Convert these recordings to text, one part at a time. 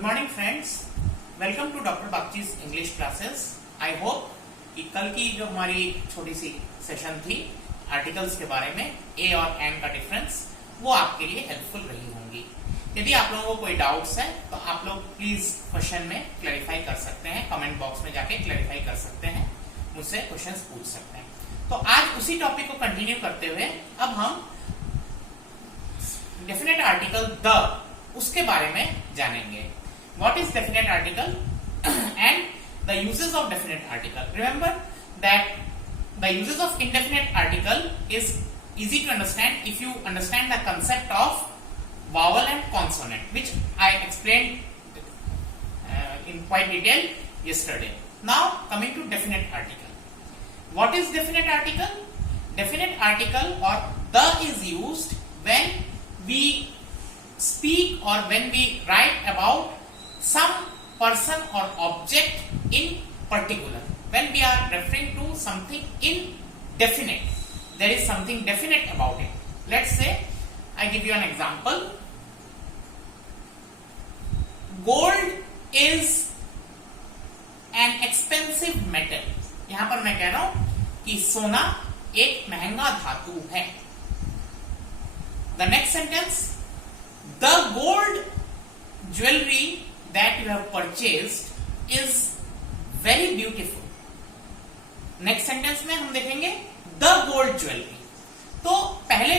Good morning friends, welcome to doctor Bagchi's English classes. I hope कि कल की जो हमारी छोटी सी सेशन थी आर्टिकल्स के बारे में ए और एन का डिफरेंस, वो आपके लिए हेल्पफुल रही होंगी। यदि आप लोगों को कोई डाउट्स है तो आप लोग प्लीज क्वेश्चन में क्लैरिफाई कर सकते हैं, कमेंट बॉक्स में जाके क्लैरिफाई कर सकते हैं, मुझसे क्वेश्चंस पूछ सकते हैं। तो आज उसी टॉपिक को कंटिन्यू करते हुए अब हम डेफिनेट आर्टिकल द उसके बारे में जानेंगे। What is definite article and the uses of definite article? Remember that the uses of indefinite article is easy to understand if you understand the concept of vowel and consonant, which I explained in quite detail yesterday. Now coming to definite article. What is definite article? Definite article or the is used when we speak or when we write about some person or object in particular. When we are referring to something indefinite, there is something definite about it. Let's say I give you an example. Gold is an expensive metal. यहां पर मैं कह रहा हूं कि सोना एक महंगा धातु है। The next sentence, the gold jewelry that you have purchased is very beautiful. Next sentence में हम देखेंगे the gold jewelry. तो पहले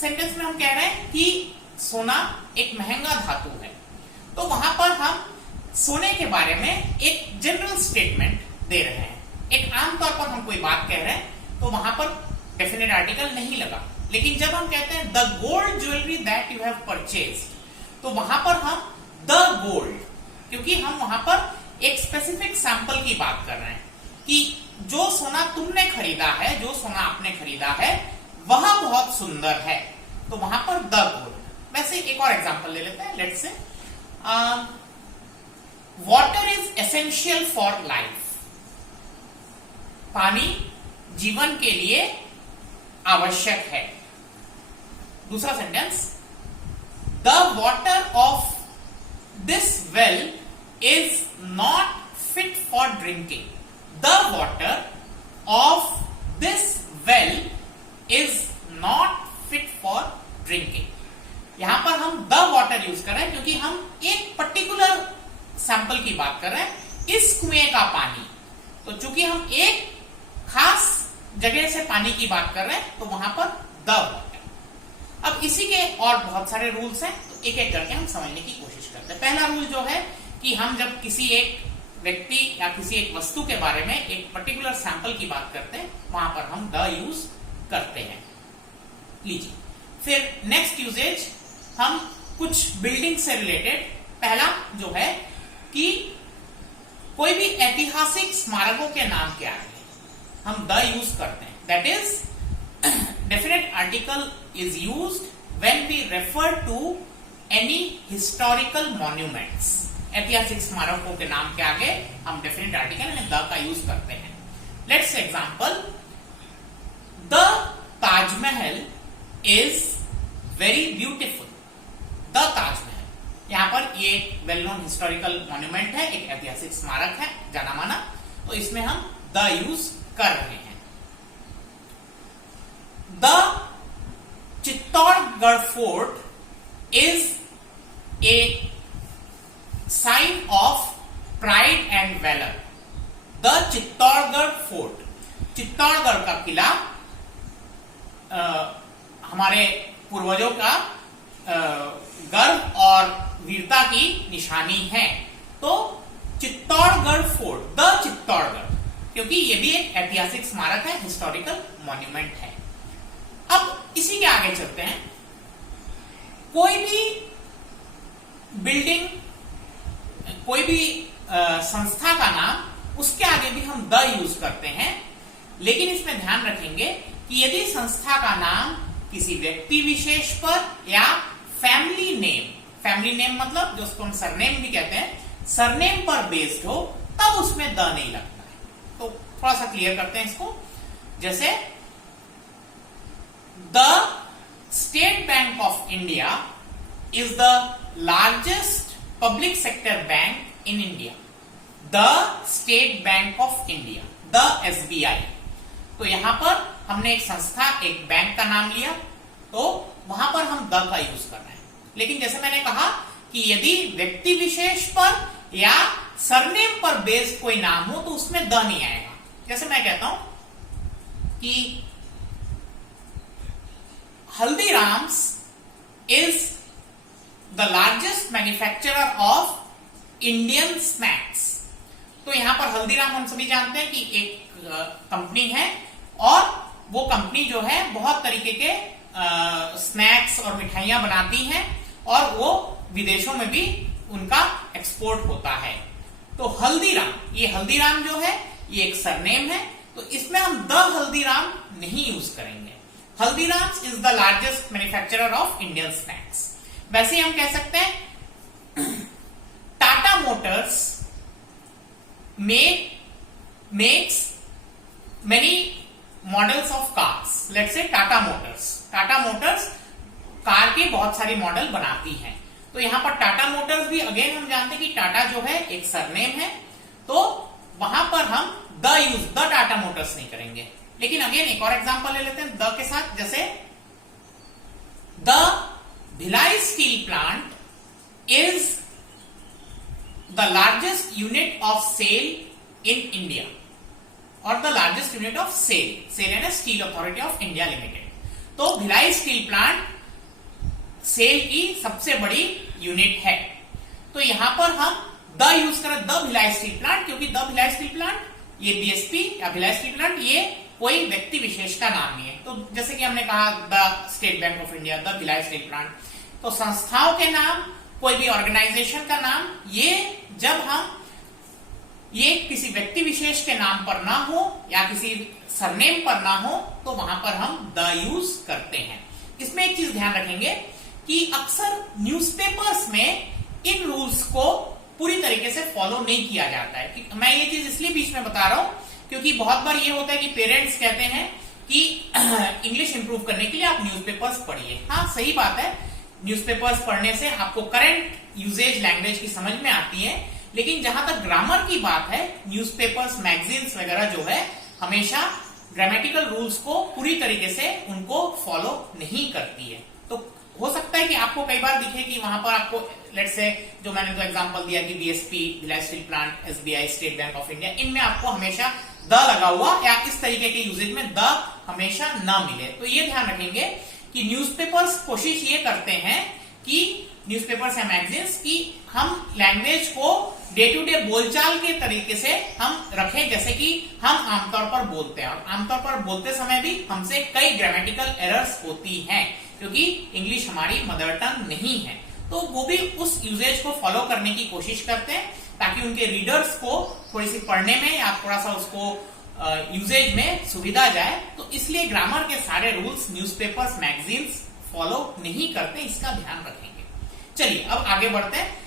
सेंटेंस में हम कह रहे हैं कि सोना एक महंगा धातु है, तो वहां पर हम सोने के बारे में एक जनरल स्टेटमेंट दे रहे हैं, एक आमतौर पर हम कोई बात कह रहे हैं, तो वहां पर डेफिनेट आर्टिकल नहीं लगा। लेकिन जब हम कहते हैं the gold jewellery that you have purchased, तो वहां पर हम द गोल्ड, क्योंकि हम वहां पर एक स्पेसिफिक सैंपल की बात कर रहे हैं कि जो सोना तुमने खरीदा है, जो सोना आपने खरीदा है, वह बहुत सुंदर है, तो वहां पर द गोल्ड। वैसे एक और एग्जांपल ले लेते हैं। लेट्स से water is essential for life. पानी जीवन के लिए आवश्यक है। दूसरा sentence, the water of this well is not fit for drinking. The water of this well is not fit for drinking. यहां पर हम the water यूज कर रहे हैं क्योंकि हम एक पर्टिकुलर सैंपल की बात कर रहे हैं, इस कुएं का पानी। तो चूंकि हम एक खास जगह से पानी की बात कर रहे हैं, तो वहां पर the water। अब इसी के और बहुत सारे रूल्स हैं, तो एक एक करके हम समझने की कोशिश करते हैं। पहला रूल जो है कि हम जब किसी एक व्यक्ति या किसी एक वस्तु के बारे में एक पर्टिकुलर सैंपल की बात करते हैं, वहां पर हम द यूज करते हैं। लीजिए, फिर नेक्स्ट यूजेज हम कुछ बिल्डिंग से रिलेटेड, पहला जो है कि कोई भी ऐतिहासिक स्मारकों के नाम के आगे हम द यूज करते हैं। That is definite article is used when we refer to any historical monuments. ऐतिहासिक स्मारकों के नाम के आगे हम definite article में द का यूज करते हैं। Let's example, the Taj Mahal is very beautiful. The Taj Mahal, यहाँ पर ये वेल नोन हिस्टोरिकल मॉन्यूमेंट है, एक ऐतिहासिक स्मारक है जाना माना, तो इसमें हम द यूज कर रहे हैं। The Chittorgarh Fort is a sign of pride and valor. The Chittorgarh Fort, Chittorgarh का किला हमारे पूर्वजों का गर्व और वीरता की निशानी है। तो चित्तौड़गढ़ फोर्ट, द चित्तौड़गढ़, क्योंकि ये भी एक ऐतिहासिक स्मारक है, हिस्टोरिकल मॉन्यूमेंट है। अब इसी के आगे चलते हैं। कोई भी बिल्डिंग, कोई भी संस्था का नाम, उसके आगे भी हम द यूज करते हैं, लेकिन इसमें ध्यान रखेंगे कि यदि संस्था का नाम किसी व्यक्ति विशेष पर या फैमिली नेम मतलब जो उसको हम सरनेम भी कहते हैं, सरनेम पर बेस्ड हो, तब उसमें द नहीं लगता है। तो थोड़ा सा क्लियर करते हैं इसको। जैसे the state bank of India is the largest public sector bank in India, the state bank of India, the SBI. तो यहां पर हमने एक संस्था, एक बैंक का नाम लिया, तो वहां पर हम द का यूज कर रहे हैं। लेकिन जैसे मैंने कहा कि यदि व्यक्ति विशेष पर या सरनेम पर बेस्ड कोई नाम हो तो उसमें द नहीं आएगा। जैसे मैं कहता हूं कि Haldiram's is the largest manufacturer of Indian snacks. तो यहां पर हल्दीराम हम सभी जानते हैं कि एक कंपनी है और वो कंपनी जो है बहुत तरीके के स्नैक्स और मिठाइयां बनाती हैं और वो विदेशों में भी उनका एक्सपोर्ट होता है। तो हल्दीराम, ये हल्दीराम जो है ये एक सरनेम है, तो इसमें हम द हल्दीराम नहीं यूज करेंगे। Haldiram's is the largest manufacturer of Indian snacks. वैसे ही हम कह सकते हैं Tata Motors makes many models of cars. Let's say Tata Motors car के बहुत सारी मॉडल बनाती है। तो यहां पर टाटा मोटर्स भी अगेन हम जानते हैं कि टाटा जो है एक सरनेम है, तो वहां पर हम द टाटा मोटर्स नहीं करेंगे। लेकिन अगेन एक और एग्जांपल ले लेते हैं द के साथ, जैसे the Bhilai steel plant is the largest unit of SAIL in India, और the largest unit of SAIL यानी Steel Authority of India Limited. तो भिलाई स्टील प्लांट सेल की सबसे बड़ी यूनिट है। तो यहां पर हम द यूज करें, द भिलाई स्टील प्लांट, क्योंकि द भिलाई स्टील प्लांट ये बीएसपी या भिलाई स्टील प्लांट ये कोई व्यक्ति विशेष का नाम नहीं है। तो जैसे कि हमने कहा the state bank of India, the Bhilai steel plant, तो संस्थाओं के नाम, कोई भी ऑर्गेनाइजेशन का नाम, ये जब हम ये किसी व्यक्ति विशेष के नाम पर ना हो या किसी सरनेम पर ना हो तो वहां पर हम द यूज करते हैं। इसमें एक चीज ध्यान रखेंगे कि अक्सर न्यूज़पेपर्स में इन रूल्स को पूरी तरीके से फॉलो नहीं किया जाता है। कि मैं ये चीज इसलिए बीच में बता रहा हूं क्योंकि बहुत बार ये होता है कि पेरेंट्स कहते हैं कि इंग्लिश इंप्रूव करने के लिए आप न्यूज़पेपर्स पढ़िए। हाँ, सही बात है, न्यूज़पेपर्स पढ़ने से आपको करंट यूजेज लैंग्वेज की समझ में आती है, लेकिन जहां तक ग्रामर की बात है, न्यूज़पेपर्स, मैगजीन्स वगैरह जो है हमेशा ग्रामेटिकल रूल्स को पूरी तरीके से उनको फॉलो नहीं करती है। तो हो सकता है कि आपको कई बार दिखे कि वहां पर आपको लेट्स से जो मैंने तो एग्जांपल दिया कि BSP, Bhilai steel plant, SBI, state bank of India, इनमें आपको हमेशा द लगा हुआ या इस तरीके के यूजेज में द हमेशा ना मिले। तो ये ध्यान रखेंगे कि न्यूज़पेपर्स कोशिश ये करते हैं कि न्यूज़पेपर्स या मैगजीन्स की हम लैंग्वेज को डे टू डे बोलचाल के तरीके से हम रखें, जैसे कि हम आमतौर पर बोलते हैं, और आमतौर पर बोलते समय भी हमसे कई ग्रामेटिकल एरर्स होती हैं क्योंकि इंग्लिश हमारी मदर टंग नहीं है। तो वो भी उस यूजेज को फॉलो करने की कोशिश करते हैं ताकि उनके रीडर्स को थोड़ी सी पढ़ने में या थोड़ा सा उसको यूजेज में सुविधा जाए। तो इसलिए ग्रामर के सारे रूल्स न्यूज़पेपर्स, मैगजीन्स फॉलो नहीं करते, इसका ध्यान रखेंगे। चलिए अब आगे बढ़ते हैं।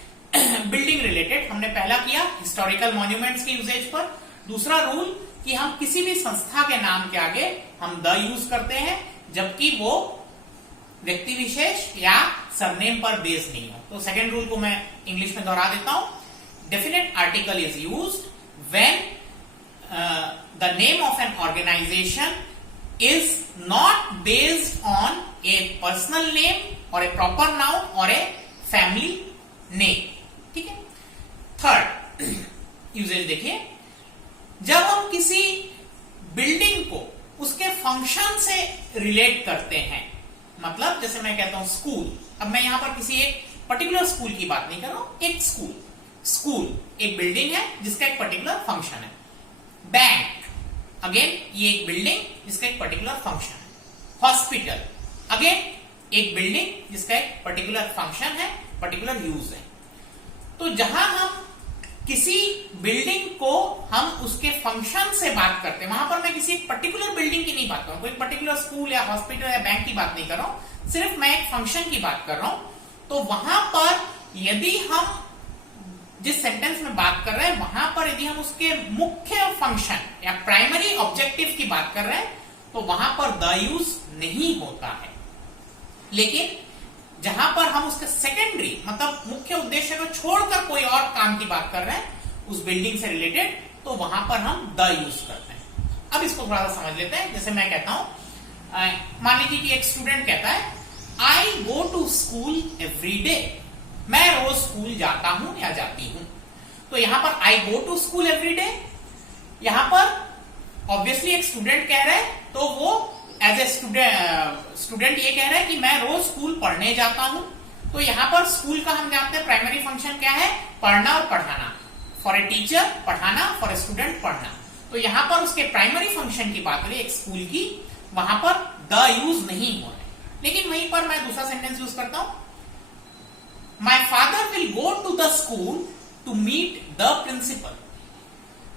बिल्डिंग रिलेटेड हमने पहला किया हिस्टोरिकल मॉन्यूमेंट्स के यूजेज पर। दूसरा रूल कि हम किसी भी संस्था के नाम के आगे हम द यूज करते हैं जबकि वो व्यक्ति विशेष या सरनेम पर बेस्ड नहीं हो। तो सेकेंड रूल को मैं इंग्लिश में दोहरा देता हूं। Definite article is used when the name of an organisation is not based on a personal name or a proper noun or a family name। ठीक है। थर्ड यूजेज देखिए, जब हम किसी बिल्डिंग को उसके फंक्शन से रिलेट करते हैं, मतलब जैसे मैं कहता हूं स्कूल, अब मैं यहां पर किसी एक पर्टिकुलर स्कूल की बात नहीं कर रहा हूं, एक स्कूल एक बिल्डिंग है जिसका एक पर्टिकुलर फंक्शन है। बैंक अगेन ये एक बिल्डिंग जिसका एक पर्टिकुलर फंक्शन है। हॉस्पिटल अगेन एक बिल्डिंग जिसका एक पर्टिकुलर फंक्शन है, पर्टिकुलर यूज है। तो जहां हम किसी बिल्डिंग को हम उसके फंक्शन से बात करते हैं, वहां पर मैं किसी एक पर्टिकुलर बिल्डिंग की नहीं बात कर रहा हूं, कोई पर्टिकुलर स्कूल या हॉस्पिटल या बैंक की बात नहीं कर रहा हूं, सिर्फ मैं एक फंक्शन की बात कर रहा हूं। तो वहां पर यदि हम जिस सेंटेंस में बात कर रहे हैं वहां पर यदि हम उसके मुख्य फंक्शन या प्राइमरी ऑब्जेक्टिव की बात कर रहे हैं तो वहां पर द यूज नहीं होता है। लेकिन जहां पर हम उसके सेकेंडरी मतलब मुख्य उद्देश्य को छोड़कर कोई और काम की बात कर रहे हैं उस बिल्डिंग से रिलेटेड, तो वहां पर हम द यूज करते हैं। अब इसको थोड़ा सा समझ लेते हैं। जैसे मैं कहता हूं, मान लीजिए कि एक स्टूडेंट कहता है I go to school every day, मैं रोज स्कूल जाता हूं या जाती हूं। तो यहां पर I go to school every day, यहां पर ऑब्वियसली एक स्टूडेंट कह रहा है, तो वो एज ए स्टूडेंट ये कह रहा है कि मैं रोज स्कूल पढ़ने जाता हूं। तो यहां पर स्कूल का हम जानते हैं प्राइमरी फंक्शन क्या है, पढ़ना और पढ़ाना। फॉर ए टीचर पढ़ाना, फॉर ए स्टूडेंट पढ़ना। तो यहां पर उसके प्राइमरी फंक्शन की बात करें एक स्कूल की, वहां पर द यूज नहीं हो रहा है। लेकिन वहीं पर मैं दूसरा सेंटेंस यूज करता हूं, my father will go to the school to meet the principal.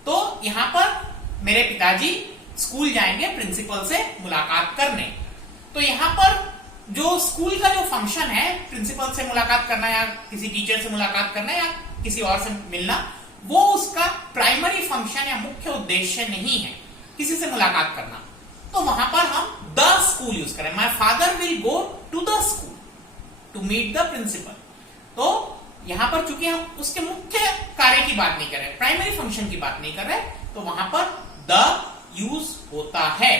तो यहां पर मेरे पिताजी स्कूल जाएंगे प्रिंसिपल से मुलाकात करने। तो यहां पर जो स्कूल का जो फंक्शन है, प्रिंसिपल से मुलाकात करना या किसी टीचर से मुलाकात करना या किसी और से मिलना, वो उसका प्राइमरी फंक्शन या मुख्य उद्देश्य नहीं है किसी से मुलाकात करना। तो वहां पर हम द स्कूल यूज करें, my father will go to the school to meet the principal. तो यहां पर चूंकि हम उसके मुख्य कार्य की बात नहीं कर रहे, प्राइमरी फंक्शन की बात नहीं कर रहे, तो वहां पर द यूज होता है।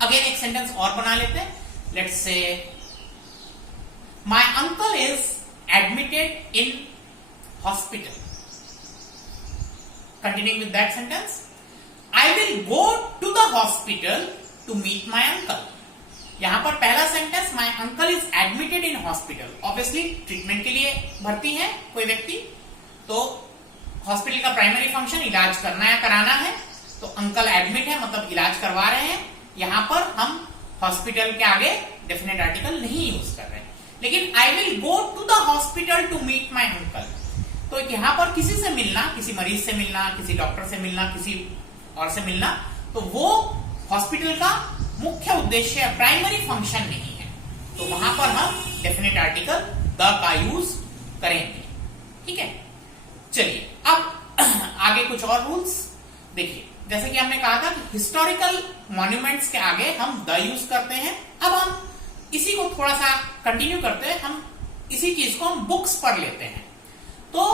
अगेन एक सेंटेंस और बना लेते हैं। Let's say my uncle is admitted in hospital. Continuing with that sentence, I will go to the hospital to meet my uncle. यहां पर पहला sentence, my uncle is admitted in hospital, obviously treatment के लिए भर्ती है कोई व्यक्ति, तो हॉस्पिटल का प्राइमरी फंक्शन इलाज करना या कराना है। तो अंकल एडमिट है मतलब इलाज करवा रहे हैं। यहां पर हम हॉस्पिटल के आगे डेफिनेट आर्टिकल नहीं यूज कर रहे हैं। लेकिन I will go to the hospital to meet my uncle, तो यहां पर किसी से मिलना, किसी मरीज से मिलना, किसी डॉक्टर से मिलना, किसी और से मिलना, तो वो हॉस्पिटल का मुख्य उद्देश्य प्राइमरी फंक्शन नहीं है। तो वहां पर हम डेफिनेट आर्टिकल द का यूज करेंगे। ठीक है, चलिए अब आगे कुछ और रूल्स देखिए। जैसे कि हमने कहा था कि हिस्टोरिकल मॉन्यूमेंट्स के आगे हम द यूज करते हैं। अब हम इसी को थोड़ा सा कंटिन्यू करते हैं, हम इसी चीज को हम बुक्स पर लेते हैं। तो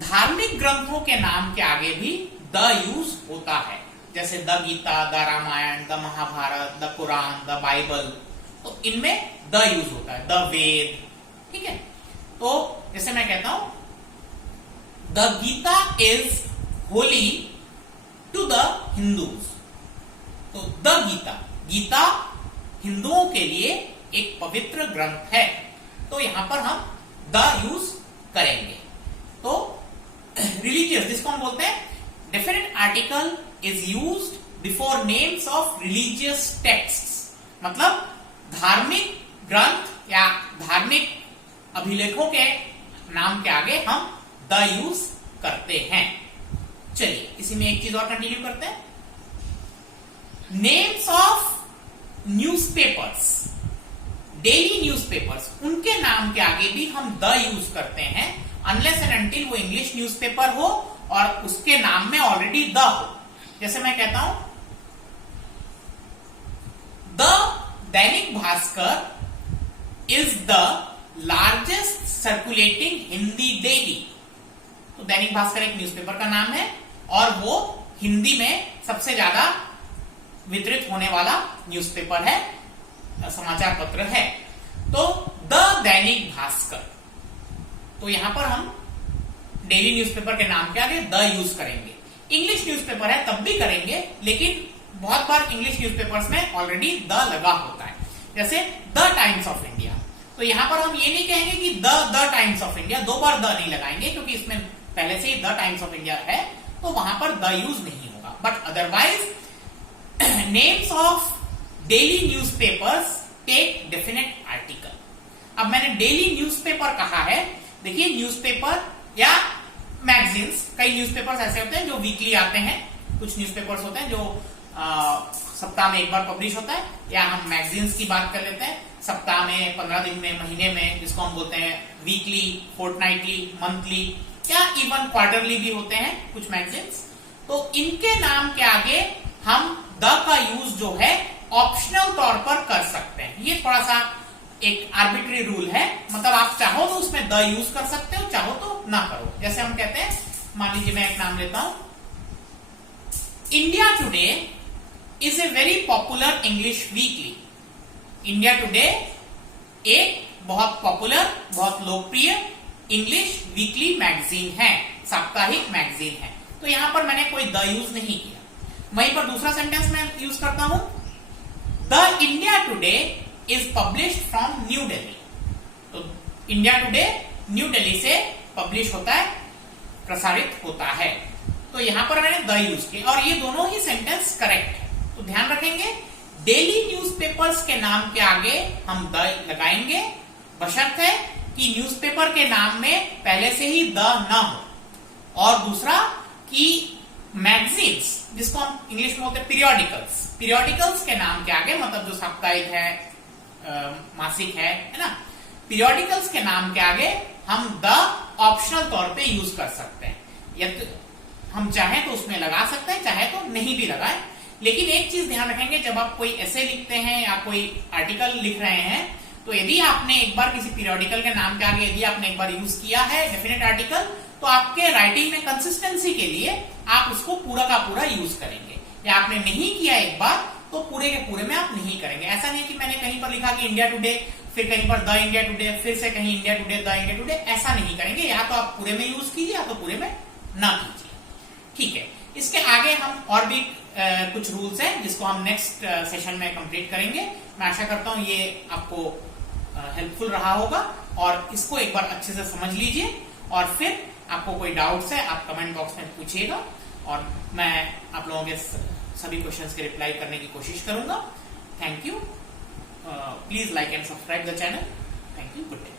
धार्मिक ग्रंथों के नाम के आगे भी द यूज होता है, जैसे the Gita, the Ramayana, the Mahabharata, the Quran, the Bible, तो इनमें द यूज होता है, द वेद। ठीक है, तो जैसे मैं कहता हूं the Gita is holy to the Hindus, तो द गीता, गीता हिंदुओं के लिए एक पवित्र ग्रंथ है, तो यहां पर हम द यूज करेंगे। तो रिलीजियस, जिसको हम बोलते हैं definite article is used before names of religious texts, मतलब धार्मिक ग्रंथ या धार्मिक अभिलेखों के नाम के आगे हम द यूज करते हैं। चलिए इसी में एक चीज और कंटिन्यू करते हैं। Names of newspapers, daily newspapers, उनके नाम के आगे भी हम द यूज करते हैं, अनलेस एंड अनटिल वो इंग्लिश न्यूज़पेपर हो और उसके नाम में ऑलरेडी द हो। जैसे मैं कहता हूं the Dainik Bhaskar is the largest circulating Hindi daily. तो दैनिक भास्कर एक न्यूज़पेपर का नाम है और वो हिंदी में सबसे ज्यादा वितरित होने वाला न्यूज़पेपर है, समाचार पत्र है। तो द दैनिक भास्कर, तो यहां पर हम डेली न्यूज़पेपर के नाम के आगे द यूज करेंगे। इंग्लिश न्यूज़पेपर है तब भी करेंगे, लेकिन बहुत बार इंग्लिश न्यूज़पेपर्स में ऑलरेडी द लगा होता है, जैसे द टाइम्स ऑफ इंडिया। तो यहां पर हम ये नहीं कहेंगे कि द टाइम्स ऑफ इंडिया, दो बार द नहीं लगाएंगे क्योंकि इसमें पहले से ही द टाइम्स ऑफ इंडिया है, तो वहां पर द यूज नहीं होगा। But otherwise names of daily newspapers take definite article. अब मैंने डेली न्यूज़पेपर कहा है, देखिए न्यूज़पेपर या मैगजीन्स, कई न्यूज़पेपर्स ऐसे होते हैं जो वीकली आते हैं, कुछ न्यूज़पेपर्स होते हैं जो सप्ताह में एक बार पब्लिश होता है, या हम मैगजीन्स की बात कर लेते हैं, सप्ताह में, 15 दिन में, महीने में, जिसको हम बोलते हैं वीकली, फोर्टनाइटली, मंथली या इवन क्वार्टरली भी होते हैं कुछ मैगजीन्स। तो इनके नाम के आगे हम द का यूज जो है ऑप्शनल तौर पर कर सकते हैं। ये थोड़ा सा एक आर्बिट्री रूल है, मतलब आप चाहो तो उसमें द यूज कर सकते हो, चाहो तो ना करो। जैसे हम कहते हैं, मान लीजिए मैं एक नाम लेता हूं, India today is a very popular English weekly. India today एक बहुत पॉपुलर, बहुत लोकप्रिय इंग्लिश वीकली मैगजीन है, साप्ताहिक मैगजीन है। तो यहां पर मैंने कोई द यूज नहीं किया। वहीं पर दूसरा सेंटेंस मैं यूज करता हूं, the India today is published from new Delhi. तो इंडिया टुडे न्यू दिल्ली से पब्लिश होता है, प्रसारित होता है। तो यहां पर मैंने द यूज किया और ये दोनों ही सेंटेंस करेक्ट है। तो ध्यान रखेंगे, डेली न्यूज़पेपर्स के नाम के आगे हम द लगाएंगे, बशर्ते कि न्यूज़पेपर के नाम में पहले से ही द ना हो। और दूसरा कि मैगजीन्स, जिसको हम इंग्लिश में बोलते हैं पीरियोडिकल्स, पीरियोडिकल्स के नाम के आगे, मतलब जो साप्ताहिक है, मासिक है ना, पीरियोडिकल्स के नाम के आगे हम द ऑप्शनल तौर पे यूज कर सकते हैं। या तो हम चाहें तो उसमें लगा सकते हैं, चाहे तो नहीं भी लगाएं। लेकिन एक चीज ध्यान रखेंगे, जब आप कोई ऐसे लिखते हैं या कोई आर्टिकल लिख रहे हैं, तो यदि आपने एक बार किसी पीरियोडिकल के नाम के आगे यदि आपने एक बार यूज किया है डेफिनेट आर्टिकल, तो आपके राइटिंग में कंसिस्टेंसी के लिए आप उसको पूरा का पूरा यूज करेंगे। या आपने नहीं किया एक बार, तो पूरे के पूरे में आप नहीं करेंगे। ऐसा नहीं कि मैंने कहीं पर लिखा कि इंडिया टुडे, फिर कहीं पर द इंडिया टुडे, फिर से कहीं India today, the India today, ऐसा नहीं करेंगे। या तो आप पूरे में यूज कीजिए या तो पूरे में ना कीजिए। ठीक है, इसके आगे हम और भी कुछ रूल्स हैं जिसको हम नेक्स्ट सेशन में कंप्लीट करेंगे। मैं आशा करता हूं ये आपको हेल्पफुल रहा होगा और इसको एक बार अच्छे से समझ लीजिए और फिर आपको कोई डाउट्स है आप कमेंट बॉक्स में पूछिएगा और मैं आप लोगों के सभी क्वेश्चंस के रिप्लाई करने की कोशिश करूंगा। Thank you. Please like and subscribe the channel. Thank you. Good day.